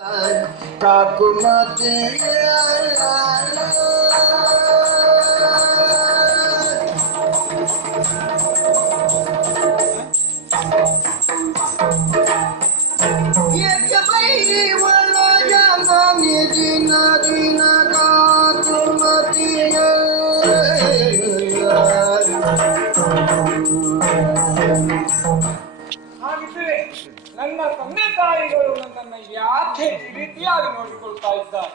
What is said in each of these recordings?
ಕಾಕುಮತಿ ನನ್ನ ತಂದೆ ತಾಯಿಗಳು ನನ್ನನ್ನ ಯಾಕೆ ಈ ರೀತಿಯಾಗಿ ನೋಡಿಕೊಳ್ತಾ ಇದ್ದಾರೆ?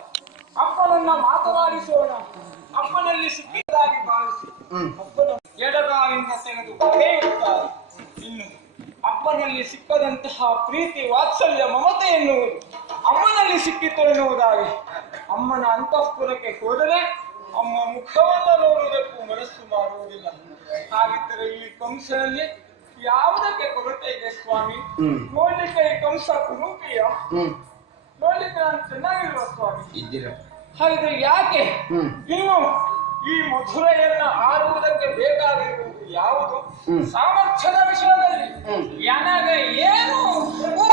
ಅಪ್ಪನನ್ನ ಮಾತನಾಡಿಸೋಣ, ಅಪ್ಪನಲ್ಲಿ ಸಿಕ್ಕಿದ್ದಾಗಿ ಭಾವಿಸಿ ಅಪ್ಪನ ಎಡಗಾಲಿಂದ ತೆಗೆದು ಬರೆಯುತ್ತಾರೆ. ಇನ್ನು ಅಪ್ಪನಲ್ಲಿ ಸಿಕ್ಕದಂತಹ ಪ್ರೀತಿ ವಾತ್ಸಲ್ಯ ಮಮತೆ ಎನ್ನುವುದು ಅಮ್ಮನಲ್ಲಿ ಸಿಕ್ಕಿತು ಎನ್ನುವುದಾಗಿ ಅಮ್ಮನ ಅಂತಃಪುರಕ್ಕೆ ಹೋದರೆ ಅಮ್ಮ ಮುಖವನ್ನ ನೋಡುವುದಕ್ಕೂ ಮನಸ್ಸು ಮಾಡುವುದಿಲ್ಲ. ಹಾಗಿದ್ದರೆ ಈ ಕಂಸನಲ್ಲಿ ಯಾವುದಕ್ಕೆ ಕೊರತೆ ಇದೆ ಸ್ವಾಮಿ? ನೋಡ್ಲಿಕ್ಕೆ ಈ ಕಂಸ ಕುರೂಪಿಯ? ನೋಡ್ಲಿಕ್ಕೆ ನಾನು ಚೆನ್ನಾಗಿಲ್ವ ಸ್ವಾಮಿ? ಹಾಗಿದ್ರೆ ಯಾಕೆ ಇನ್ನು ಈ ಮಧುರೆಯನ್ನ ಆಡುವುದಕ್ಕೆ ಬೇಕಾಗಿರುವುದು ಯಾವುದು? ಸಾಮರ್ಥ್ಯದ ವಿಷಯದಲ್ಲಿ ನನಗ ಏನು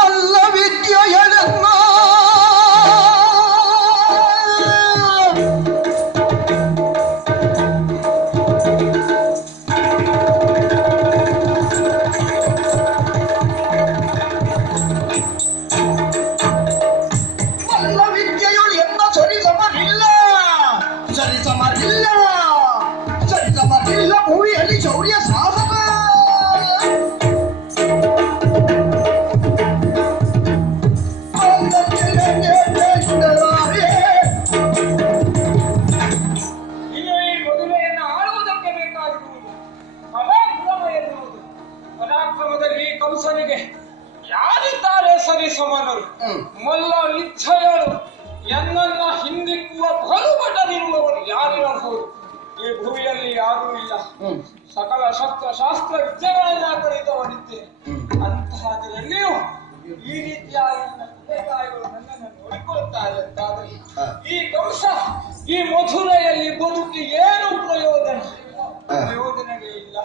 ಮಲ್ಲ ವಿದ್ಯೆಯನ್ನ ಭೂಮಿಯಲ್ಲಿ ಶೌರ್ಯ ಸಾಧನ ಇನ್ನು ಈ ಮದುವೆಯನ್ನು ಆಳುವುದಕ್ಕೆ ಬೇಕಾಗಿರುವುದು ಪರಾಕ್ರಮ ಎನ್ನುವುದು. ಪರಾಕ್ರಮದಲ್ಲಿ ಕಂಸನಿಗೆ ಯಾರಿದ್ದಾರೆ ಸರಿ ಸಮಾನರು? ಮಲ್ಲ ನಿಶ್ಚಯರು ಎನ್ನನ್ನ ಹಿಂದಿಕ್ಕುವ ಬಲುಬಟನಿರುವವರು ಯಾರಿರಬಹುದು? ಈ ಭೂಮಿಯಲ್ಲಿ ಯಾರೂ ಇಲ್ಲ. ಸಕಲ ಶಾಸ್ತ್ರ ವಿದ್ಯೆಗಳನ್ನ ಕಲಿತವರಿದ್ದೇನೆ. ಅಂತಹದರಲ್ಲಿಯೂ ಈ ರೀತಿಯಾಗಿ ನನ್ನನ್ನು ನೋಡಿಕೊಳ್ಳುತ್ತಾರೆ ಅಂತಾದರೆ ಈ ಕಂಸ ಈ ಮಧುರೆಯಲ್ಲಿ ಬದುಕಿ ಏನು ಪ್ರಯೋಜನವೇ ಇಲ್ಲ.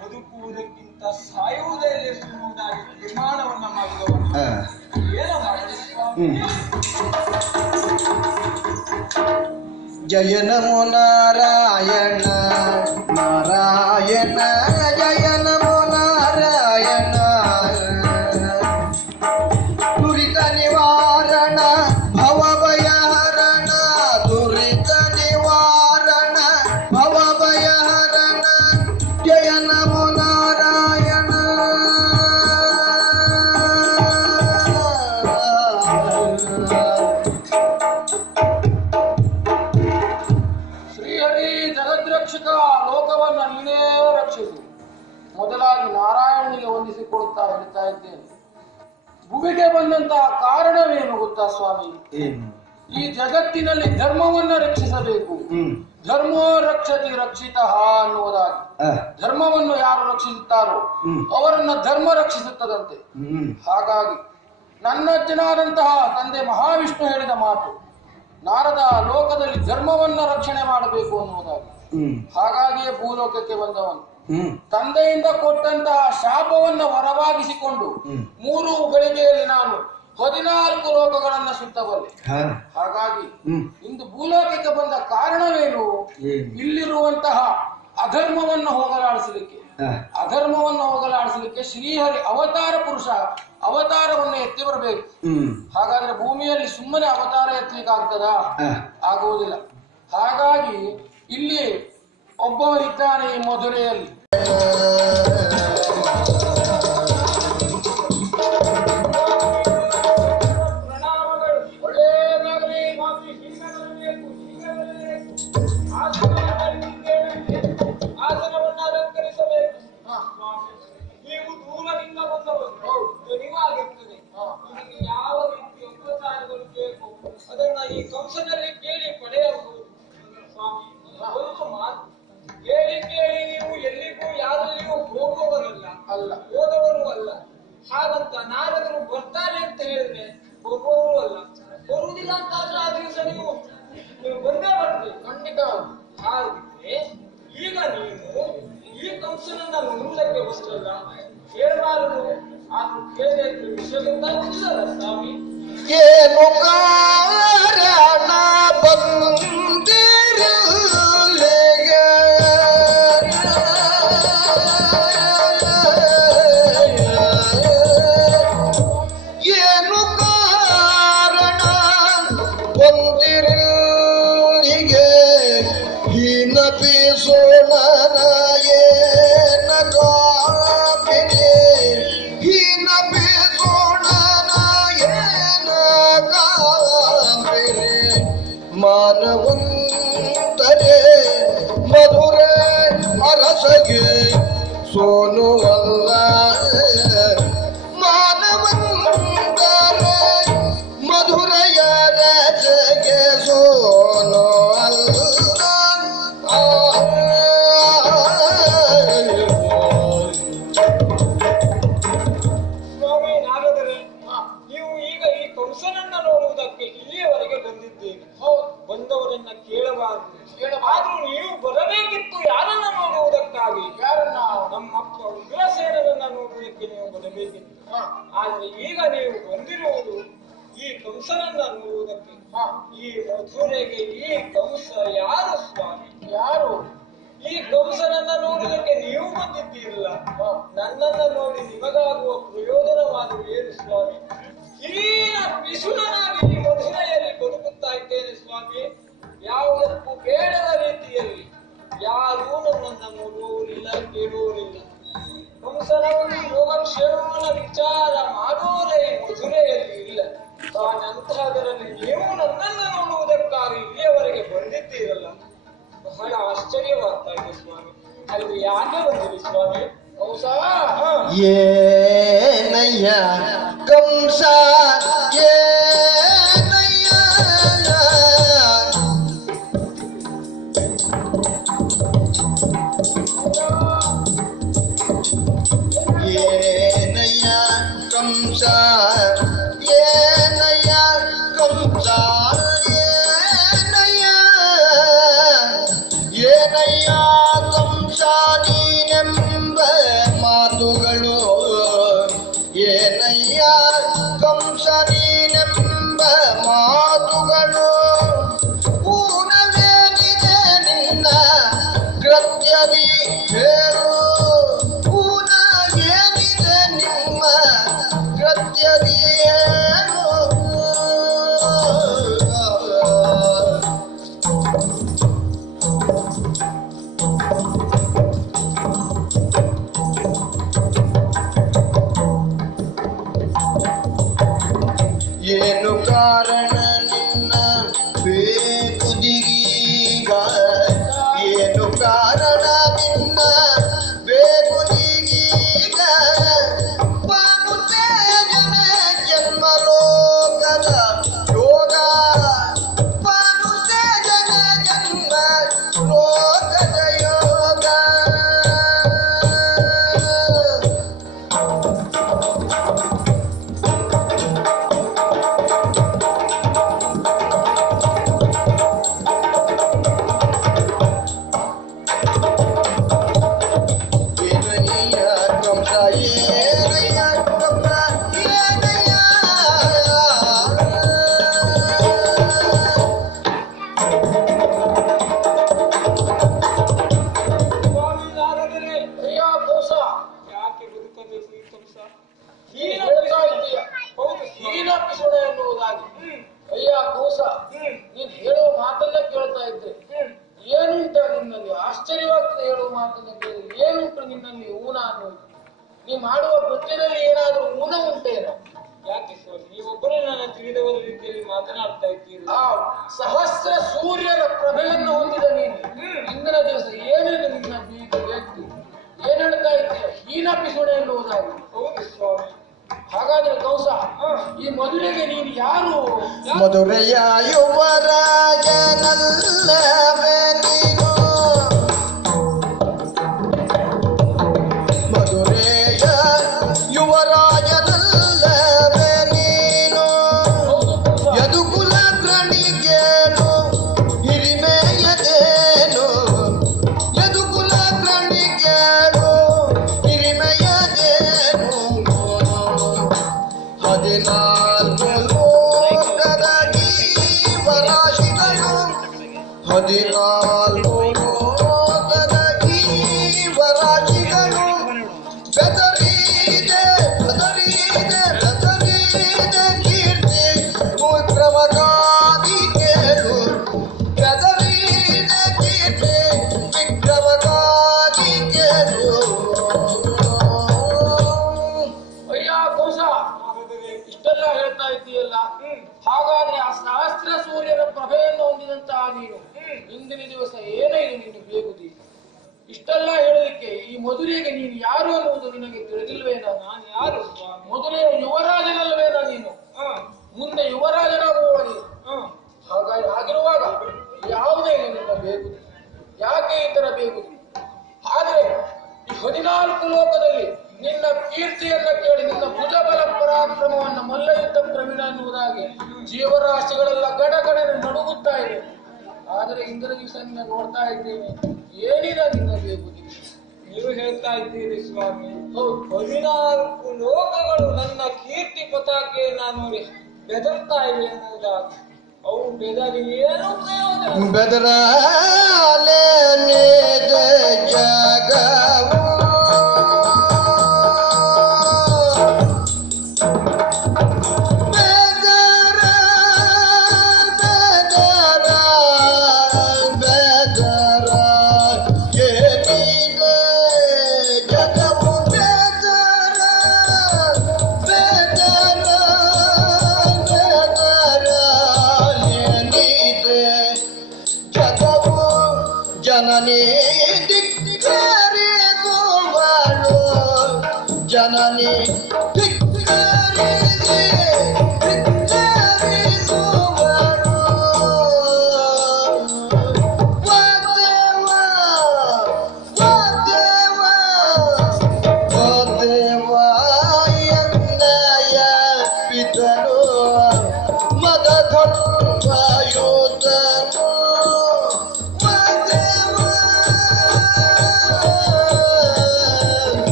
ಬದುಕುವುದಕ್ಕಿಂತ ಸಾಯುವುದೇ ಸುರುವುದಾಗಿ ತೀರ್ಮಾನವನ್ನ ಮಾಡಿದವನು ಏನು ಮಾಡಲಿ? ಜಯ ನಮೋ ನಾರಾಯಣ ನಾರಾಯಣ ಜಯ ನಮೋ ನಾರಾಯಣ ದುರಿತ ನಿವಾರಣ ಭವಭಯಹರಣ ದುರಿತ ನಿವಾರಣ ಭವಭಯಹರಣ ಜಯ ನಮೋ ನಾರಾಯಣ ಜಗದ್ರಕ್ಷಕ, ಲೋಕವನ್ನ ನೀನೇ ರಕ್ಷಿಸು. ಮೊದಲಾಗಿ ನಾರಾಯಣನಿಗೆ ವಂದಿಸಿಕೊಳ್ತಾ ಹೇಳ್ತಾ ಇದ್ದೇನೆ. ಭೂಮಿಗೆ ಬಂದಂತಹ ಕಾರಣವೇನು ಗೊತ್ತಾ ಸ್ವಾಮಿ? ಈ ಜಗತ್ತಿನಲ್ಲಿ ಧರ್ಮವನ್ನ ರಕ್ಷಿಸಬೇಕು. ಧರ್ಮೋ ರಕ್ಷತಿ ರಕ್ಷಿತ ಅನ್ನುವುದಾಗಿ ಧರ್ಮವನ್ನು ಯಾರು ರಕ್ಷಿಸುತ್ತಾರೋ ಅವರನ್ನ ಧರ್ಮ ರಕ್ಷಿಸುತ್ತದಂತೆ. ಹಾಗಾಗಿ ನನ್ನ ಅಜ್ಜನಾದಂತಹ ತಂದೆ ಮಹಾವಿಷ್ಣು ಹೇಳಿದ ಮಾತು, ನಾರದ ಲೋಕದಲ್ಲಿ ಧರ್ಮವನ್ನ ರಕ್ಷಣೆ ಮಾಡಬೇಕು ಅನ್ನುವುದಾಗಿ. ಹಾಗಾಗಿಯೇ ಭೂಲೋಕಕ್ಕೆ ಬಂದವನು. ತಂದೆಯಿಂದ ಕೊಟ್ಟಂತಹ ಶಾಪವನ್ನ ಹೊರವಾಗಿಸಿಕೊಂಡು 3 ಗಳಿಗೆಯಲ್ಲಿ ನಾನು 14 ಲೋಕಗಳನ್ನ ಸುತ್ತಬಲ್ಲೆ. ಹಾಗಾಗಿ ಇಂದು ಭೂಲೋಕಕ್ಕೆ ಬಂದ ಕಾರಣವೇನು? ಇಲ್ಲಿರುವಂತಹ ಅಧರ್ಮವನ್ನು ಹೋಗಲಾಡಿಸಲಿಕ್ಕೆ ಶ್ರೀಹರಿ ಅವತಾರ ಪುರುಷ ಅವತಾರವನ್ನು ಎತ್ತಿ ಬರಬೇಕು. ಹಾಗಾದ್ರೆ ಭೂಮಿಯಲ್ಲಿ ಸುಮ್ಮನೆ ಅವತಾರ ಎತ್ತಲಿಕ್ಕೆ ಆಗ್ತದಾ? ಆಗುವುದಿಲ್ಲ. ಹಾಗಾಗಿ ಇಲ್ಲಿ ಒಬ್ಬವರಿದ್ದಾನೆ ಈ ಮಧುರೆಯಲ್ಲಿ. ಪ್ರಣಾಮಗಳು. ಒಳ್ಳೆಯದಾಗಲಿ. ಆಸನವನ್ನು ಅಲಂಕರಿಸಬೇಕು. ನೀವು ದೂರದಿಂದ ಬಂದವರು, ಧ್ವನಿವಾಗಿರ್ತದೆ. ನಿಮಗೆ ಯಾವ ರೀತಿಯ ಉಪಚಾರಗಳು ಬೇಕು ಅದನ್ನ ಈ ಕಂಸನಲ್ಲಿ ಕೇಳಿ ಪಡೆಯಬಹುದು ಸ್ವಾಮಿ. ಒಂದು ಮಾತು ಕೇಳಿ ನೀವು ಎಲ್ಲಿಗೂ ಯಾರಲ್ಲಿಯೂ ಹೋಗುವವರಲ್ಲ, ಹೋದವರು ಅಲ್ಲ. ಹಾಗಂತ ನಾರದರು ಬರ್ತಾರೆ ಅಂತ ಹೇಳಿದ್ರೆ ಹೋಗುವವರು ಅಲ್ಲ. ಬರುವುದಿಲ್ಲ ಅಂತ ಆದ್ರೆ ಆ ದಿವಸ ನೀವು ಬಂದೇ ಬರ್ತೀವಿ ಖಂಡಿತ. ಹಾಗಿದ್ರೆ ಈಗ ನೀವು ಈ ಕಂಸನನ್ನ ನೋಡುವುದಕ್ಕೆ ಬರ್ತಲ್ಲ, ಕೇಳಬಾರದು. ಆದ್ರೂ ಕೇಳಿದ್ರೆ ವಿಷಯ ಗೊತ್ತಾಗುವುದಿಲ್ಲ ಸ್ವಾಮಿ. ಏನು ಕಾರಣ ಬಂದಿರಲಿಗೆ ಏನು ಕಾರಣ ಬಂದಿರಲಿಗೆ ಹೀನ ಬೀಸೋಣ ಏನ ಕಾಪಿರಿ ಹೀನ ಬೀಸೋಣ ಏನ ಕಾಪಿರಿ ಮಾನವಂತರೇ ಮಧುರ ಅರಸಗೆ ಸೋಲುವಲ್ಲ ಮಾನವಂತರೇ ಮಧುರೆಯ ರಸಗೆ ಸೋಲು ಅಲ್ಲ ಸ್ವಾಮಿ ನಾರದರೆ ನೀವು ಈಗ ಈ ಕಂಸನನ್ನ ನೋಡುವುದಕ್ಕೆ ಇಲ್ಲಿಯವರೆಗೆ ಬಂದಿದ್ದೇವೆ. ಬಂದವರನ್ನ ಕೇಳಬಾರದು. ಆದ್ರೂ ನೀವು ಬರಬೇಕಿತ್ತು ಯಾರನ್ನ ನೋಡುವುದಕ್ಕಾಗಿ. ಯಾರನ್ನ? ನಮ್ಮಪ್ಪ ಉಗ್ರಸೇನರನ್ನ ನೋಡುವುದಕ್ಕೆ ನೀವು ಬರಬೇಕಿತ್ತು. ಆದ್ರೆ ಈಗ ನೀವು ಬಂದಿರುವುದು ಈ ಕಂಸನನ್ನ ನೋಡುವುದಕ್ಕೆ. ಈ ಮಧುರೆಗೆ ಈ ಕಂಸ ಯಾರು ಸ್ವಾಮಿ? ಯಾರು? ಈ ಕಂಸನನ್ನ ನೋಡುವುದಕ್ಕೆ ನೀವು ಬಂದಿದ್ದೀರಲ್ಲ, ನನ್ನನ್ನ ನೋಡಿ ನಿಮಗಾಗುವ ಪ್ರಯೋಜನವಾದರೂ ಏನು ಸ್ವಾಮಿ? ಹೀನ ಪಿಸುಡನಾಗಿ ಈ ಮಧುರೆಯಲ್ಲಿ ಬದುಕುತ್ತಾ ಇದ್ದೇನೆ ಸ್ವಾಮಿ. ಯಾವುದಕ್ಕೂ ಬೇಡದ ರೀತಿಯಲ್ಲಿ ಯಾರೂ ನನ್ನನ್ನ ನೋಡುವವರಿಲ್ಲ, ಕೇಳುವವರಿಲ್ಲ. ಕಂಸನ ಒಂದು ಯೋಗಕ್ಷೇಮನ ವಿಚಾರ ಮಾಡೋರೇ ಈ ಮಧುರೆಯಲ್ಲಿ ಇಲ್ಲ. ತಾನಂತಹದರಲ್ಲಿ ನೀವು ನನ್ನನ್ನು ನೋಡುವುದಕ್ಕಾಗಿ ಇಲ್ಲಿಯವರೆಗೆ ಬಂದಿದ್ದೀರಲ್ಲ, ಬಹಳ ಆಶ್ಚರ್ಯವಾಗ್ತಾ ಇದೆ ಸ್ವಾಮಿ. ಅಲ್ಲಿ ಯಾಕೆ ಬಂದಿರಿ ಸ್ವಾಮಿ? ಕಂಸ ಏನಯ್ಯ ಕಂಸ ಏನಯ್ಯ ಏನಯ್ಯ ಕಂಸ ಏನಯ್ಯ ಕಂಸ ಏನಯ್ಯ ಏನಯ್ಯ ಕಂಸ ನೀನೆಂಬ ಮಾತುಗಳು ಏನಯ್ಯ ಕಂಸ ನೀನೆಂಬ ಮಾತುಗಳು ಊನವೇನಿದೆ ನಿನ್ನ ಕೃತ್ಯದಿ ಹೇಳು ಊನ ಏನಿದೆ ನಿಮ್ಮ ಕೃತ್ಯದಿ ಹೇಳು ಏನು ಕಾರಣ ನಿನ್ನ ಬೇಗುದಿಗೀಗ ಏನು ಕಾರಣ ನಿನ್ನ ಬೇಗುದಿಗೀಗ ಪಾನುತೇಜನ ಜನ್ಮಲೋಕದ ಯೋಗ ಪಾನುತೇಜನ ಜನ್ಮ ಲೋಕದ ಯೋಗ ಏನಯ್ಯ ಕಂಸ ಏನಯ್ಯ ಕಂಸ ಏನಯ್ಯ ಸ್ವಾಮಿ ನಾರದರೆ ಅಯ್ಯ ಕಂಸ, ಯಾಕೆ ಬದುಕಬೇಕು ಈ ಕಂಸ? ನೀನು ಹೇಳ್ತಾ ಇದ್ದೀಯ ಹೌದು ಹೀನ ಪಿಸುಡ ಎನ್ನುವುದಾಗಿ. ಹ್ಮ್ ಅಯ್ಯ ಕಂಸ, ನೀನ್ ಹೇಳುವ ಮಾತನ್ನ ಕೇಳ್ತಾ ಇದ್ದೆ. ಏನುಂಟ ನಿನ್ನಲ್ಲಿ? ಆಶ್ಚರ್ಯವಾಗ್ತದೆ ಹೇಳುವ ಮಾತನ್ನ ಕೇಳಿ. ಏನುಂಟು ನಿನ್ನಲ್ಲಿ ಊನ ಅನ್ನೋದು? ನೀ ಮಾಡುವ ಕೃತ್ಯದಲ್ಲಿ ಏನಾದ್ರೂ ಊನ ಉಂಟೇನೋ? ಯಾಕೆ ಸ್ವಾಮಿ ನೀವೊಬ್ಬರೇ ನನ್ನ ತಿಳಿದವರ ರೀತಿಯಲ್ಲಿ ಮಾತನಾಡ್ತಾ ಇದ್ದೀರಿ? ಆ ಸಹಸ್ರ ಸೂರ್ಯನ ಪ್ರಭೆಯನ್ನು ಹೊಂದಿದ ನೀನು ಇಂದಿನ ದಿವಸ ಏನೇನು ನಿನ್ನ ಬೇಕು ಏನ್ ಹೇಳ್ತಾ ಇದ್ದೀಯ? ಹೀನ ಪಿಸುಡ ಎನ್ನುವುದಾಗಿ. ಹೌದು ಸ್ವಾಮಿ. ಹಾಗಾದ್ರೆ ಕಂಸ, ಈ ಮದುವೆಗೆ ನೀನು ಯಾರು? ಮಧುರೆಯ ಯುವರಾಜನಲ್ಲವೇ ನೀನು ಮಧುರೆಯ ಯುವರಾಜನಲ್ಲವೇ ನೀನು ಹೌದು ಕಂಸ. ಯದುಕುಲ ಪ್ರಣಿಗೇನು ಹಿರಿಮೆಯದೇನು ಯದುಕುಲ ಪ್ರಣಿಗೇನು ಹಿರಿಮೆಯದೇನು 14 ಲೋಕ 14 ಲೋಕದ ಜೀವರಾಶಿಗಳು ಬೆದರಿದೆ ಕೀರ್ತಿ ವಿಕ್ರಮಕಾದಿ ಕೇಳು ಬೆದರಿದೆ ಕೀರ್ತಿ ವಿಕ್ರಮಕಾದಿ ಕೇಳು ಅಯ್ಯ ಕೋಶ, ಇಷ್ಟೆಲ್ಲ ಹೇಳ್ತಾ ಇದ್ದೀಯಲ್ಲ, ಹಾಗಾದ್ರೆ ಆ ಸಹಸ್ರ ಸೂರ್ಯನ ಪ್ರಭೆಯನ್ನು ಹೊಂದಿದಂತಹ ನೀನು ಇಂದಿನ ದಿವಸ ಏನೇ ನೀನು ಬೇಗುದಿ? ಇಷ್ಟೆಲ್ಲ ಹೇಳಲಿಕ್ಕೆ ಈ ಮಧುರೆಗೆ ನೀನು ಯಾರು ಅನ್ನುವುದು ನಿನಗೆ ತಿಳಿದಿಲ್ವೇನೋ? ನಾನು ಯಾರು ಸ್ವಾಮಿ? ಮೊದಲೇ ಯುವರಾಜನಲ್ಲವೇನೋ ನೀನು? ಮುಂದೆ ಯುವರಾಜನಾಗುವ ನೀನು. ಹಾಗಾಗಿ ಆಗಿರುವಾಗ ಯಾವುದೇ ನಿನ್ನ ಬೇಗುದಿ? ಯಾಕೆ ಈ ತರ ಬೇಗುದಿ? ಆದ್ರೆ ಈ 14 ಲೋಕದಲ್ಲಿ ನಿನ್ನ ಕೀರ್ತಿಯನ್ನ ಕೇಳಿ ನಿನ್ನ ಭುಜಬಲ ಪರಾಕ್ರಮವನ್ನ ಮಲ್ಲಯುದ್ಧ ಪ್ರವೀಣ ಅನ್ನುವುದಾಗಿ ಜೀವರಾಶಿಗಳೆಲ್ಲ ಗಡಗಡನೆ ನಡುಗುತ್ತಾ ಇದೆ. ಆದರೆ ಇಂದಿನ ದಿವಸ ನಿನ್ನ ನೋಡ್ತಾ ಇದ್ದೇನೆ, ಏನಿದೆ ನಿನ್ನ ಬೇಗುದಿ? ನೀವು ಹೇಳ್ತಾ ಇದ್ದೀರಿ ಸ್ವಾಮಿ, ಹೌದು. 14 ಲೋಕಗಳು ನನ್ನ ಕೀರ್ತಿ ಪತಾಕೆ ನಾನು ಬೆದರ್ತಾ ಇವೆ ಎನ್ನುವುದಾಗಿ. ಅವು ಬೆದರಿ ಏನು ಪ್ರಯೋಜನ? ಬೆದರಾಲೆ ನಿಜ ಜಗವು ಜನನಿ ದಿಕ್ಕರಿಸುವಳು ಜನನಿ ದಿಕ್ಕರಿಸುವಳು ವಾದೇವ ವಾದೇವ ವಾದೇವ ಎನ್ನಯ ಪಿತರು ಮದಧನ್ವಯುತನು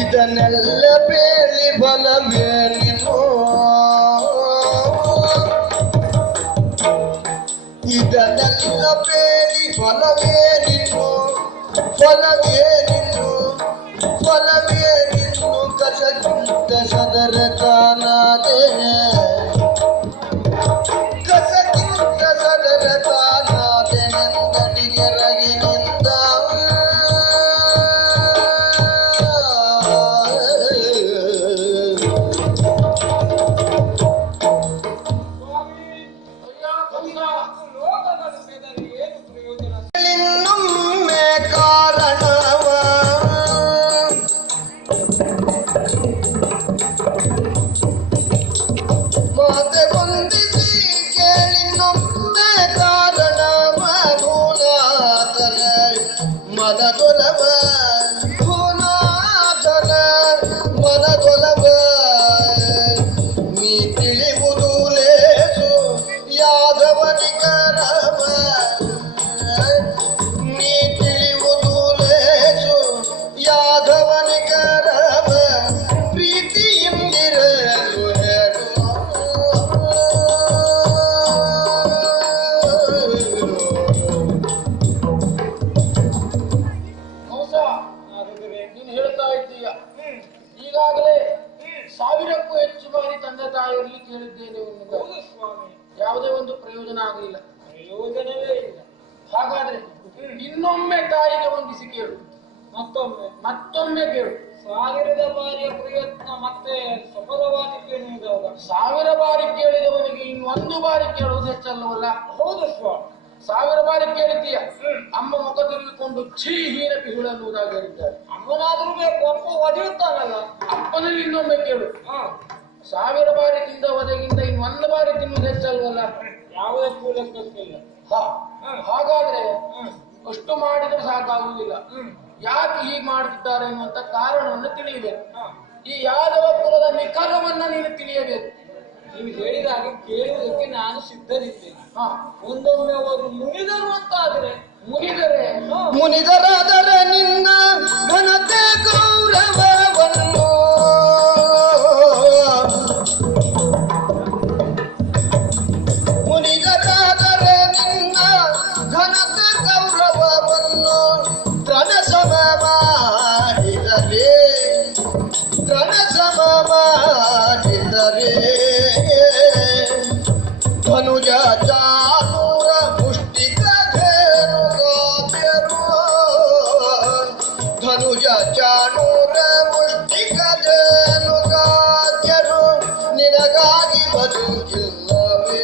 ಇದನ್ನೆಲ್ಲ ಬೇಳಿ ಬಲವೇ ನೀನು ಇದನ್ನೆಲ್ಲ ಬೇಳಿ ಫಲವೇ ನೀನು ಫಲವೇ ನೀನು ಫಲವೇ ನೀನು ಕಸಕ್ಕಿಂತ ಸದರ ಕಾಣದೆ ಕಸಕ್ಕಿಂತ ಸದರ ಕಾಣದೆ ನಂದಡಿಗೆ ರಗಿನಿಂದ ಸ್ವಾಮಿ, ಅಯ್ಯ ಕಂಸ, 14 ಲೋಕಗಳು ಬೆದರಿ ಏನು ಪ್ರಯೋಜನ? ಇನ್ನೊಮ್ಮೆ ಕಾರಣವ ಮಾತೆ ಹೊಂದಿಸಿ ಕೇಳಿನೊಮ್ಮೆ ಕಾರಣವ ಭೂನಾಥನ ಮನದೊಲವ ಭೂನಾಥನ ಮನದೊಲವ ನೀ ತಿಳಿಯುವುದು ಲೇಸು ಯಾದವನಿಕರವ ನೀ ತಿಳಿಯುವುದು ಲೇಸು ಯಾದವನಿಕರವ ಪ್ರೀತಿಯಿಂದಿರಲು ಹೇಳು ಕಂಸ, ಹಾಗಾದರೆ ನೀನು ಹೇಳ್ತಾ ಇದ್ದೀಯ, ಈಗಾಗಲೇ 1000ಕ್ಕೂ ಹೆಚ್ಚು ಬಾರಿ ತಂದೆ ತಾಯಿಯಲ್ಲಿ ಕೇಳಿದ್ದೇನೆ ಎನ್ನುವುದಾಗಿ. ಹೌದು ಸ್ವಾಮಿ, ಯಾವುದೇ ಒಂದು ಪ್ರಯೋಜನ ಆಗಲಿಲ್ಲ. ಪ್ರಯೋಜನವೇ ಇಲ್ಲ. ಹಾಗಾದ್ರೆ ಇನ್ನೊಮ್ಮೆ ತಾಯಿಗೆ ವಂದಿಸಿ ಕೇಳು, ಮತ್ತೊಮ್ಮೆ ಕೇಳು. 1000 ಬಾರಿಯ ಪ್ರಯತ್ನ ಮತ್ತೆ ಸಫಲವಾದಿತ್ತು ಎನ್ನುವುದಾಗ 1000 ಬಾರಿ ಕೇಳಿದವನಿಗೆ ಇನ್ನೊಂದು ಬಾರಿ ಕೇಳುವುದು ಹೆಚ್ಚಲ್ಲವಲ್ಲ? ಹೌದು ಸ್ವಾಮಿ. 1000 ಬಾರಿ ಕೇಳಿದ್ದೀಯ, ಅಮ್ಮ ಮುಖ ತಿರುಗಿಕೊಂಡು ಛೀ ಹೀನ ಪಿಹುಳು ಅನ್ನುವುದಾಗಿ ಹೇಳಿದ್ದಾರೆ. ಅಮ್ಮನಾದ್ರೂ ಬೇಕು, ಅಪ್ಪ ಒಡೆಯುತ್ತಾನಲ್ಲ. ಅಪ್ಪನಲ್ಲಿ ಇನ್ನೊಮ್ಮೆ ಕೇಳು. ಹಾ, 1000 ಬಾರಿ ತಿಂದ ಒದಗಿಂದ ಇನ್ನೊಂದು ಬಾರಿ ತಿನ್ನುವುದು ಹೆಚ್ಚಲ್ವಲ್ಲ? ಯಾವುದೇ ಕೂಲಕ್ಕಿಲ್ಲ. ಹಾಗಾದ್ರೆ ಅಷ್ಟು ಮಾಡಿದ್ರೆ ಸಾಕಾಗುವುದಿಲ್ಲ. ಯಾಕೆ ಹೀಗೆ ಮಾಡುತ್ತಿದ್ದಾರೆ ಎನ್ನುವಂತ ಕಾರಣವನ್ನು ತಿಳಿಯಬೇಕು. ಈ ಯಾದವ ಕುಲದ ನಿಖರವನ್ನ ನೀನು ತಿಳಿಯಬೇಕು. ನೀವು ಹೇಳಿದ ಹಾಗೆ ಕೇಳುವುದಕ್ಕೆ ನಾನು ಸಿದ್ಧರಿದ್ದೇನೆ. ಹಾ, ಒಂದೊಮ್ಮೆ ಅವರು ಮುನಿದರು ಅಂತ ಆದ್ರೆ ಮುಗಿದರೆ ಮುನಿದರಾದರೆ ನಿನ್ನ ಘನತೆ ಗೌರವವನ್ನು ಮುನಿದರಾದರೆ ನಿನ್ನ ಘನತೆ ಗೌರವವನ್ನು ತ್ರಣ ಸಮ ಮಾಡಿದರೆ ಧನುಜ ಚಾನೂರ ಮುಷ್ಟಿಕ ಧೇನುಗಾದ್ಯರು ಧನುಜ ಚಾನೂರ ಮುಷ್ಟಿಕ ಧೇನುಗಾದ್ಯರು ನಿನಗಾಗಿ ಬದುಕಿಲ್ಲವೇ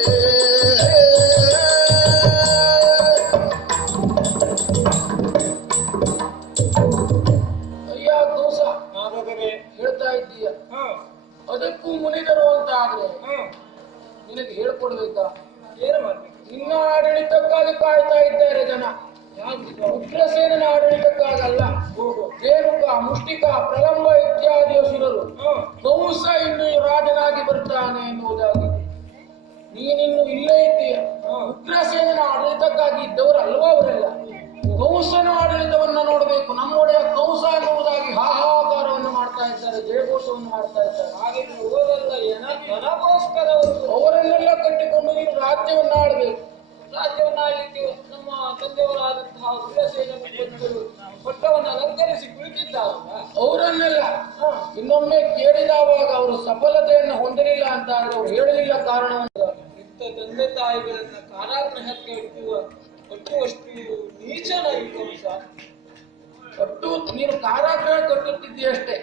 ಅಯ್ಯ ದೋಸ ಹಾಗಾದರೆ ಹೇಳ್ತಾ ಇದ್ದೀಯ. ಹ್ಮ್ ಅದಕ್ಕೂ ಮುನಿದರು ಅಂತ ಆದ್ರೆ ಹ್ಮ್ ನಿನಗೆ ಹೇಳ್ಕೊಡ್ಬೇಕಾ? ಏನು ಮಾಡ್ಬೇಕು? ನಿನ್ನ ಆಡಳಿತಕ್ಕಾಗಿ ಕಾಯ್ತಾ ಇದ್ದಾರೆ ಜನ. ಉಗ್ರಸೇನನ ಆಡಳಿತಕ್ಕಾಗಲ್ಲ. ರೇಣುಕ, ಮುಷ್ಟಿಕ, ಪ್ರಲಂಬ ಇತ್ಯಾದಿ ಅಸುರರು ಕಂಸ ಇನ್ನು ರಾಜನಾಗಿ ಬರ್ತಾನೆ ಎನ್ನುವುದಾಗಿ ನೀನಿನ್ನು ಇಲ್ಲೇ ಇದ್ದೀಯ. ಉಗ್ರಸೇನನ ಆಡಳಿತಕ್ಕಾಗಿ ಇದ್ದವರು ಅಲ್ವಾ ಅವರೆಲ್ಲ? ಕಂಸನ ಆಡಳಿತವನ್ನ ನೋಡಬೇಕು. ನಮ್ಮೊಡೆಯ ಕಂಸ ಅನ್ನುವುದಾಗಿ ಹಾಹಾಕಾರವನ್ನು ಮಾಡ್ತಾ ಇದ್ದಾರೆ, ಜಯಘೋಷವನ್ನು ಮಾಡ್ತಾ ಇದ್ದಾರೆ. ಹಾಗಿದ್ರೆ ಓದಲ್ಲ ಧನಗೋಸ್ಕರ ಅವರನ್ನೆಲ್ಲ ಕಟ್ಟಿಕೊಂಡು ನೀನು ರಾಜ್ಯವನ್ನ ಆಳ್ಬೇಕು. ರಾಜ್ಯವನ್ನ ಆಳ್ಲಿಕ್ಕೆ ನಮ್ಮ ತಂದೆಯವರಾದಂತಹ ಉಗ್ರಸೇನ ಪಟ್ಟವನ್ನು ಅಲಂಕರಿಸಿ ಕುಳಿತಿದ್ದಾರಲ್ಲ, ಅವರನ್ನೆಲ್ಲ ಇನ್ನೊಮ್ಮೆ ಕೇಳಿದವಾಗ ಅವರು ಸಫಲತೆಯನ್ನು ಹೊಂದಲಿಲ್ಲ ಅಂತ ಆದ್ರೆ ಅವ್ರು ಹೇಳಲಿಲ್ಲ ಕಾರಣವನ್ನು. ಇಂಥ ತಂದೆ ತಾಯಿಗಳನ್ನ ಕಾರಾಗೃಹಕ್ಕೆ ಕಟ್ಟುವಷ್ಟು ನೀಚನ ಈ ಕಂಸ. ಒಟ್ಟು ನೀನು ಕಾರಾಗೃಹ ಕಟ್ಟುತ್ತಿದ್ದೀಯಷ್ಟೇ,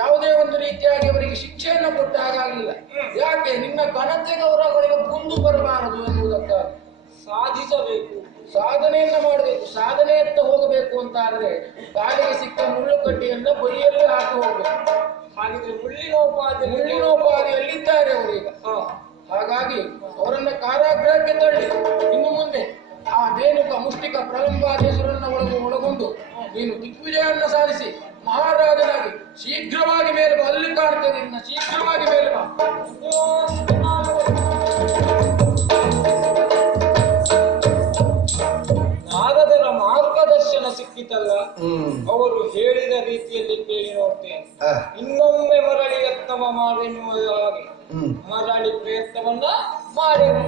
ಯಾವುದೇ ಒಂದು ರೀತಿಯಾಗಿ ಅವರಿಗೆ ಶಿಕ್ಷೆಯನ್ನು ಕೊಟ್ಟ ಹಾಗಾಗಲಿಲ್ಲ. ಯಾಕೆ? ನಿನ್ನ ಘನತೆ ಗೌರವಗಳಿಗೆ ಕುಂದು ಬರಬಾರದು ಎನ್ನುವುದಕ್ಕಾಗಿ ಸಾಧಿಸಬೇಕು, ಸಾಧನೆಯನ್ನ ಮಾಡಬೇಕು. ಸಾಧನೆಯತ್ತ ಹೋಗಬೇಕು ಅಂತ ಆದ್ರೆ ಕಾಲಿಗೆ ಸಿಕ್ಕ ಮುಳ್ಳು ಕಡ್ಡಿಯನ್ನ ಬರಿಯಲ್ಲಿ ಹಾಕಿ ಹೋಗ್ಬೇಕು. ಹಾಗಿದ್ರೆ ಮುಳ್ಳಿನೋಪಾದಿಯಲ್ಲಿದ್ದಾರೆ ಅವರೀಗ. ಹಾಗಾಗಿ ಅವರನ್ನ ಕಾರಾಗೃಹಕ್ಕೆ ತಳ್ಳಿ ಇನ್ನು ಮುಂದೆ ಆ ರೇಣುಕ, ಮುಷ್ಟಿಕ, ಪ್ರಲಂಬಾದೇಶರನ್ನ ಒಳಗೊಂಡು ನೀನು ದಿಗ್ವಿಜಯವನ್ನ ಸಾಧಿಸಿ ಮಹಾರಾಜನಾಗಿ ಶೀಘ್ರವಾಗಿ ಮೇಲೆ ಬಾ. ಅಲ್ಲಿ ಕಾಣ್ತದೆ ಇನ್ನ ಶೀಘ್ರವಾಗಿ ಮೇಲೆ ಬಾ. ನಾರದರ ಮಾರ್ಗದರ್ಶನ ಸಿಕ್ಕಿತಲ್ಲ, ಅವರು ಹೇಳಿದ ರೀತಿಯಲ್ಲಿ ಕೇಳಿ ನೋಡ್ತೇನೆ. ಇನ್ನೊಮ್ಮೆ ಮರಳಿ ಯತ್ನವ ಮಾಡೆನ್ನುವುದಾಗಿ ಮರಳಿ ಪ್ರಯತ್ನವನ್ನ ಮಾಡಿದೆ.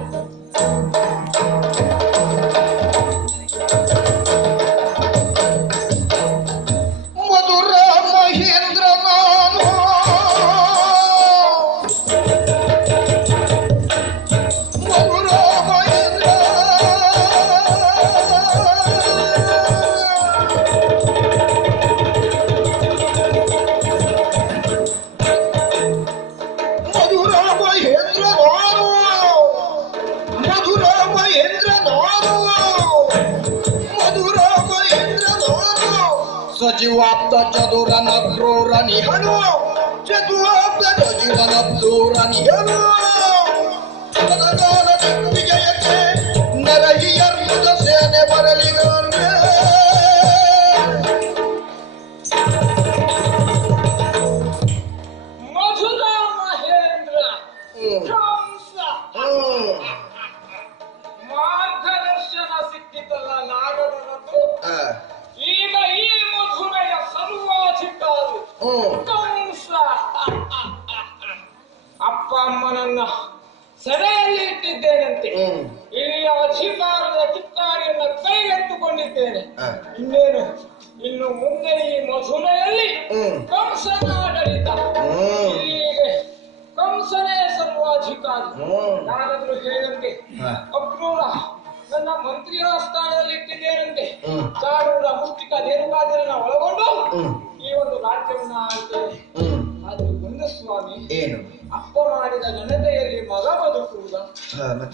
ಮಧುರ ಮಹೇಂದ್ರ ನಾನು ಮಧುರ ಮಹೇಂದ್ರ ಮಧುರ ಮಹೇಂದ್ರ ನಾನು ಮಧುರ ಮಹೇಂದ್ರ ನಾನು ಮಧುರ ಮಹೇಂದ್ರ ನಾನು ಸಚಿವಾಪ್ತ ಚದುರನ ಕ್ರೂರ ನಿಹನು ಚತುವಾಪ್ತ ಚದುರನ ಕ್ರೂರ ನಿಹನು ಪದಗಾಲ ದಿಗ್ವಿಜಯಕ್ಕೆ ನರಹಿಯರ್ಯುತ ಸೇನೆ ಬರಲಿಗಾರ್ಗೆ ಮಧುರ ಮಹೇಂದ್ರ ಕಂಸ ಮಾರ್ಗದರ್ಶನ ಸಿಕ್ಕಿತಲ್ಲ ನಾಗರದ್ದು. ಈಗ ಈ ಮಧುರೆಯ ಸರ್ವಾಧಿಕಾರಿ ಕಂಸ ಅಪ್ಪ ಅಮ್ಮನನ್ನ ಸೆರೆಯಲ್ಲಿ ಇಟ್ಟಿದ್ದೇನಂತೆ. ಇಲ್ಲಿಯ ಅಧಿಕಾರದ ಚಿಕ್ಕಾರಿಯನ್ನ ಕೈಗೆತ್ತಿಕೊಂಡಿದ್ದೇನೆ. ಇನ್ನೇನು ಇನ್ನು ಮುಂದೆ ಈ ಮಧುರೆಯಲ್ಲಿ ಕಂಸನ ಆಡಳಿತ. ಇಲ್ಲಿಗೆ ಕಂಸನೇ ಸರ್ವಾಧಿಕಾರಿ. ನಾನಾದ್ರೂ ಹೇಳಿದಂತೆ ಅಕ್ರೂರ ನನ್ನ ಮಂತ್ರಿಯ ಸ್ಥಾನದಲ್ಲಿ ಇಟ್ಟಿದ್ದೇನಂತೆ. ಚಾರೂರ, ಮುಷ್ಟಿಕ, ಧೇನುಕಾದಿರನ್ನ ಒಳಗೊಂಡು ಈ ಒಂದು ರಾಜ್ಯವನ್ನ ಆಳ್ತೇನೆ. ಆದ್ರೆ ಒಂದು ಸ್ವಾಮಿ, ಏನು ಅಪ್ಪ ಮಾಡಿದ ಘನತೆಯಲ್ಲಿ ಮಗ ಬದುಕುವುದ?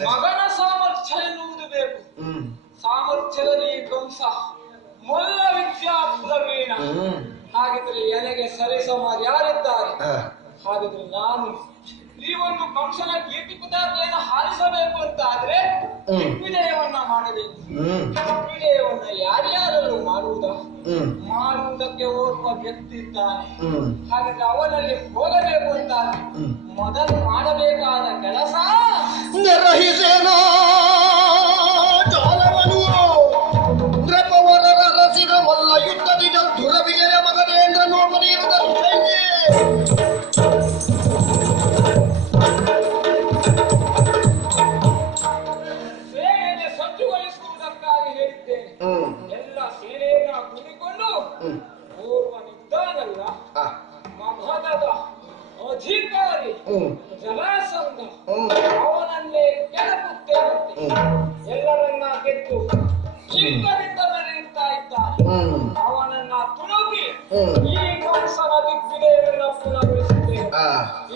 ಮಗನ ಸಾಮರ್ಥ್ಯ ಎನ್ನುವುದು ಬೇಕು. ಸಾಮರ್ಥ್ಯದಲ್ಲಿ ಕಂಸ ಮೊಲ್ಲ ವಿದ್ಯಾ ಪ್ರವೀಣ. ಹಾಗಿದ್ರೆ ಎನಗೆ ಸರಿಸಮಾನ ಯಾರಿದ್ದಾರೆ? ಹಾಗಿದ್ರೆ ನಾನು ಈ ಒಂದು ಕಂಸನ ಕೀರ್ತಿ ಪತಾಕೆಯನ್ನು ಹಾರಿಸಬೇಕು ಅಂತ ಆದ್ರೆ ದಿಗ್ವಿಜಯವನ್ನ ಮಾಡಬೇಕು. ದಿಗ್ವಿಜಯವನ್ನ ಯಾರ್ಯಾರಲ್ಲೂ ಮಾಡುವುದಕ್ಕೆ ಓರ್ವ ವ್ಯಕ್ತಿ ಇದ್ದಾನೆ. ಹಾಗಾದ್ರೆ ಅವನಲ್ಲಿ ಹೋಗಬೇಕು ಅಂತ ಮೊದಲು ಮಾಡಬೇಕಾದ ಸಹಿಸೇನೋ ಜಾಲವನು ನೃಪವರರ ರಸಿದ ಮಲ್ಲ ಯುದ್ಧದಿ ದುರ ವಿಜಯ ಮಗನೇಂದ್ರ ನೋಡಲಿರುವುದ ಸೇನೆ ಸಜ್ಜುಗೊಳಿಸುವುದಕ್ಕಾಗಿ ಹೇಳಿದ್ದೇನೆ. ಎಲ್ಲ ಸೇನೆಯನ್ನ ಕೂಡಿಕೊಂಡು ಪೂರ್ವನಿದ್ದಾನಲ್ಲ ಮಗಧದ ಅಧಿಕಾರಿ ಜರಾಸಂಧ ಅವನನ್ನೇ ಕೆಳಕುತ್ತೇನಂತೆ. ಎಲ್ಲರನ್ನ ಗೆದ್ದು ಚಿಕ್ಕದಿಂದ ಮೆರೆಯುತ್ತಾ ಇದ್ದಾನೆ. ಅವನನ್ನ ತುಳುಕಿ ಈ ಕಂಸನ ದಿಗ್ವಿಜಯವನ್ನು ಪೂರ್ಣಗೊಳಿಸುತ್ತೇನೆ.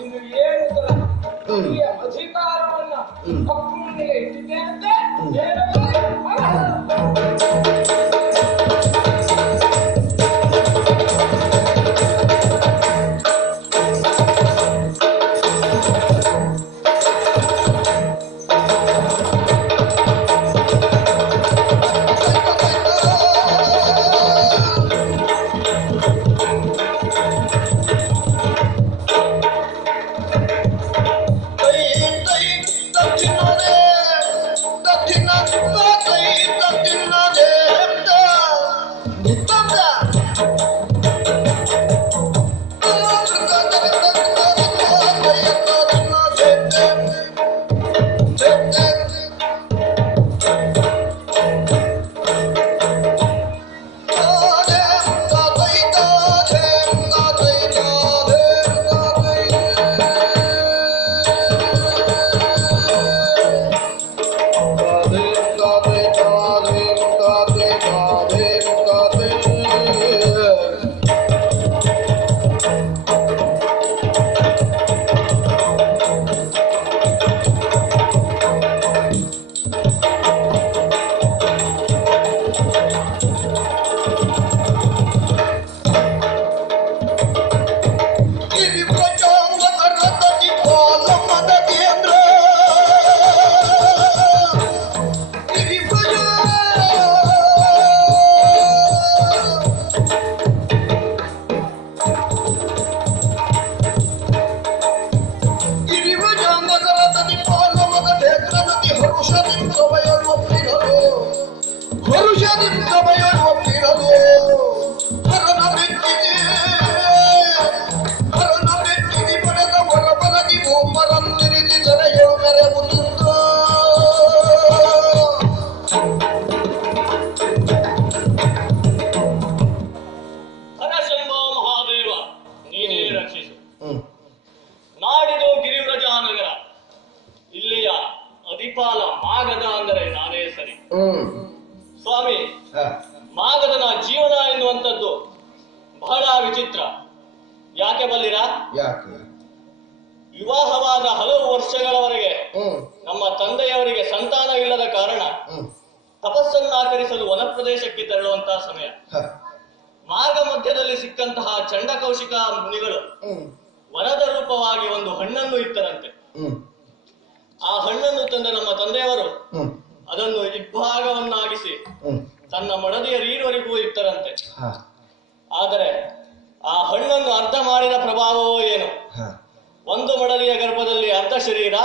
ಇನ್ನು ಏನು ಈ ಅಧಿಕಾರವನ್ನ ಅಕ್ರೂನಿಗೆ ಇಟ್ಟಿದ್ದೇನಂತೆ. ನಾಡಿದು ಗಿರಿವ್ರಜಾನಗರ, ಇಲ್ಲಿಯ ಅಧಿಪಾಲ ಮಾಗಧ ಅಂದರೆ ನಾನೇ ಸರಿ. ಸ್ವಾಮಿ, ಮಾಗಧನ ಜೀವನ ಎನ್ನುವಂಥದ್ದು ಬಹಳ ವಿಚಿತ್ರ. ಯಾಕೆ ಬಲ್ಲಿರಾ? ವಿವಾಹವಾದ ಹಲವು ವರ್ಷಗಳವರೆಗೆ ನಮ್ಮ ತಂದೆಯವರಿಗೆ ಸಂತಾನವಿಲ್ಲದ ಕಾರಣ ತಪಸ್ಸನ್ನು ಆಚರಿಸಲು ವನಪ್ರದೇಶಕ್ಕೆ ತೆರಳುವಂತಹ ಸಮಯ. ಮಾರ್ಗ ಮಧ್ಯದಲ್ಲಿ ಸಿಕ್ಕಂತಹ ಚಂಡಕೌಶಿಕ ಮುನಿಗಳು ವರದ ರೂಪವಾಗಿ ಒಂದು ಹಣ್ಣನ್ನು ಇತ್ತರಂತೆ. ಆ ಹಣ್ಣನ್ನು ತಂದ ನಮ್ಮ ತಂದೆಯವರು ಅದನ್ನು ಇಬ್ಬಾಗವನ್ನಾಗಿಸಿ ತನ್ನ ಮಡದಿಯ ರೀರವರೆಗೂ ಇತ್ತರಂತೆ. ಆದರೆ ಆ ಹಣ್ಣನ್ನು ಅರ್ಧ ಮಾಡಿದ ಪ್ರಭಾವವೋ ಏನು, ಒಂದು ಮಡದಿಯ ಗರ್ಭದಲ್ಲಿ ಅರ್ಧ ಶರೀರ,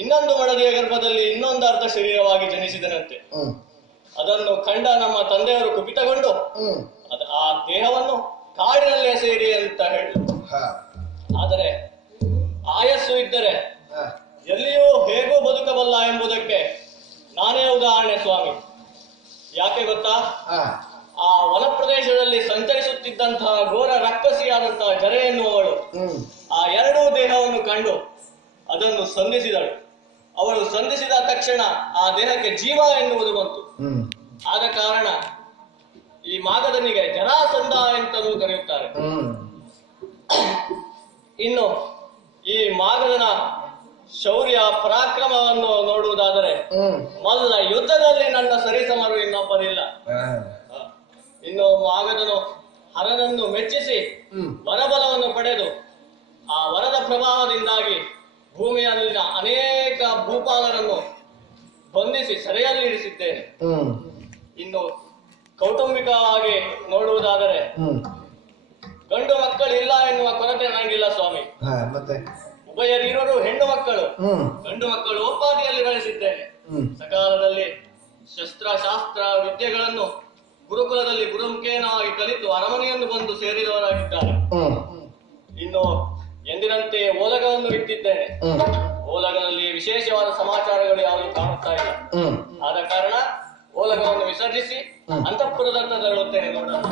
ಇನ್ನೊಂದು ಮಡದಿಯ ಗರ್ಭದಲ್ಲಿ ಇನ್ನೊಂದು ಅರ್ಧ ಶರೀರವಾಗಿ ಜನಿಸಿದನಂತೆ. ಅದನ್ನು ಕಂಡ ನಮ್ಮ ತಂದೆಯವರು ಕುಪಿತಗೊಂಡು ಆ ದೇಹವನ್ನು ಕಾಡಿನಲ್ಲೇ ಸೇರಿ ಅಂತ ಹೇಳಿದ್ರು. ಆದರೆ ಆಯಸ್ಸು ಇದ್ದರೆ ಎಲ್ಲಿಯೂ ಹೇಗೂ ಬದುಕಬಲ್ಲ ಎಂಬುದಕ್ಕೆ ನಾನೇ ಉದಾಹರಣೆ ಸ್ವಾಮಿ. ಯಾಕೆ ಗೊತ್ತಾ? ಆ ವನಪ್ರದೇಶದಲ್ಲಿ ಸಂಚರಿಸುತ್ತಿದ್ದಂತಹ ಘೋರ ರಕ್ಕಸಿಯಾದಂತಹ ಜರೆ ಎನ್ನುವವಳು ಆ ಎರಡೂ ದೇಹವನ್ನು ಕಂಡು ಅದನ್ನು ಸಂಧಿಸಿದಳು. ಅವಳು ಸಂಧಿಸಿದ ತಕ್ಷಣ ಆ ದೇಹಕ್ಕೆ ಜೀವ ಎನ್ನುವುದು ಬಂತು. ಆದ ಕಾರಣ ಈ ಮಾಗಧನಿಗೆ ಜರಾಸಂಧ ಎಂತಲೂ ಕರೆಯುತ್ತಾರೆ. ಇನ್ನು ಈ ಮಾಗಧನ ಶೌರ್ಯ ಪರಾಕ್ರಮವನ್ನು ನೋಡುವುದಾದರೆ ಮಲ್ಲ ಯುದ್ಧದಲ್ಲಿ ನನ್ನ ಸರಿಸಮರು ಇನ್ನೊಬ್ಬರಿಲ್ಲ. ಇನ್ನು ಮಾಗಧನು ಹರನನ್ನು ಮೆಚ್ಚಿಸಿ ವರಬಲವನ್ನು ಪಡೆದು ಆ ವರದ ಪ್ರಭಾವದಿಂದಾಗಿ ಭೂಮಿಯಲ್ಲಿನ ಅನೇಕ ಭೂಪಾಲರನ್ನು ಬಂಧಿಸಿ ಸೆರೆಯಲ್ಲಿ ಇರಿಸಿದ್ದೇನೆ. ಇನ್ನು ಕೌಟುಂಬಿಕವಾಗಿ ನೋಡುವುದಾದರೆ ಗಂಡು ಮಕ್ಕಳು ಇಲ್ಲ ಎನ್ನುವ ಕೊರತೆ ನನಗಿಲ್ಲ ಸ್ವಾಮಿ. ಮತ್ತೆ ಉಭಯರಿರೋರು ಹೆಣ್ಣು ಮಕ್ಕಳು. ಹ್ಮ್ ಗಂಡು ಮಕ್ಕಳು ಉಪಾಧಿಯಲ್ಲಿ ಗಳಿಸಿದ್ದೇನೆ. ಹ್ಮ್ ಸಕಾಲದಲ್ಲಿ ಶಸ್ತ್ರಶಾಸ್ತ್ರ ವಿದ್ಯೆಗಳನ್ನು ಗುರುಕುಲದಲ್ಲಿ ಗುರುಮುಖೇನವಾಗಿ ಕಲಿತು ಅರಮನೆಯನ್ನು ಬಂದು ಸೇರಿದವರಾಗಿದ್ದಾರೆ. ಹ್ಮ್ ಇನ್ನು ಎಂದಿನಂತೆ ಓಲಗವನ್ನು ಇಟ್ಟಿದ್ದೇನೆ. ಹ್ಮ್ ಓಲಗನಲ್ಲಿ ವಿಶೇಷವಾದ ಸಮಾಚಾರಗಳು ಯಾವುದು ಕಾಣುತ್ತಾ ಇಲ್ಲ. ಹ್ಮ್ ಆದ ಕಾರಣ ಓಲಗವನ್ನು ವಿಸರ್ಜಿಸಿ ಅಂತಃಪುರದತ್ತ ತೆರಳುತ್ತೇನೆ ನೋಡೋಣ.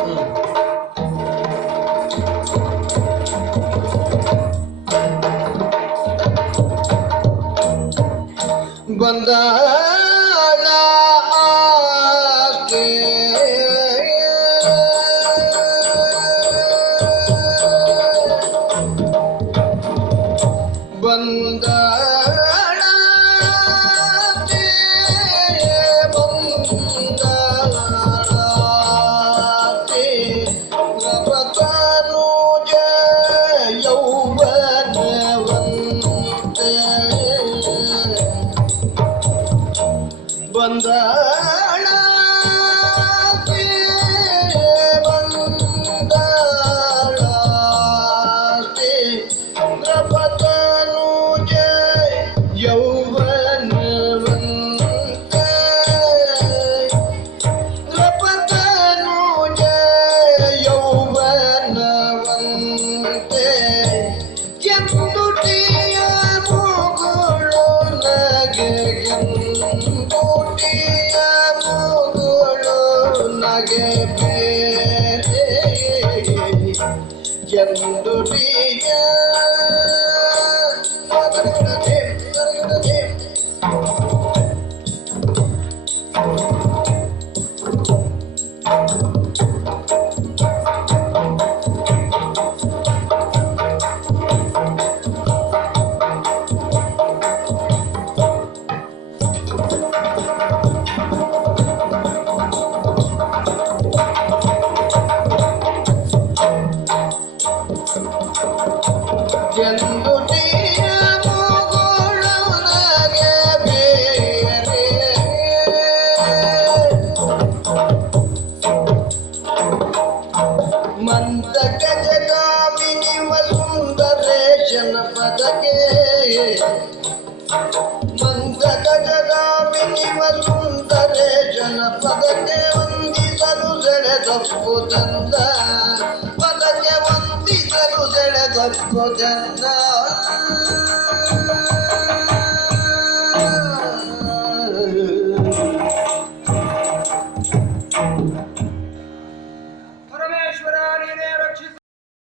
ಬಂದಾಳ ಆಸ್ತಿ ಬಂದಾಳ ಆಸ್ತಿ ಬಂದಾಳ ಆಸ್ತಿ ಪ್ರಪತನುಜ ಯೌವನವಂತೆ ಬಂದಾಳ ಬಂದಾಳ ಪ್ರಪತನುಜ ಯೌವನವಂತೆ ಪ್ರಪತನುಜ ಯೌವನವಂತೆ ಎಂದುಟಿಯ ಮುಗುಳು ನಗೆ ಎಂದುಟಿಯ ಮುಗುಳು ನಗೆ ಬೇರೆ ಎಂದುಟಿಯ ಎಂದುಟಿಯ ಮುಗುಳು ನಗೆ ಬೇರೆ ಮಂದ ಗಜಗಾಮಿನಿ ಸುಂದರೇಶನ ಪದಕ್ಕೆ ಮಂದ ಗಜಗಾಮಿನಿ ಸುಂದರೇಶನ ಪದಕ್ಕೆ ವಂದಿಸಲು ಸೆಳೆದಪ್ಪು ಚಂದ ಪದಕ್ಕೆ ವಂದಿಸಲು ಸೆಳೆದಪ್ಪು ಚಂದ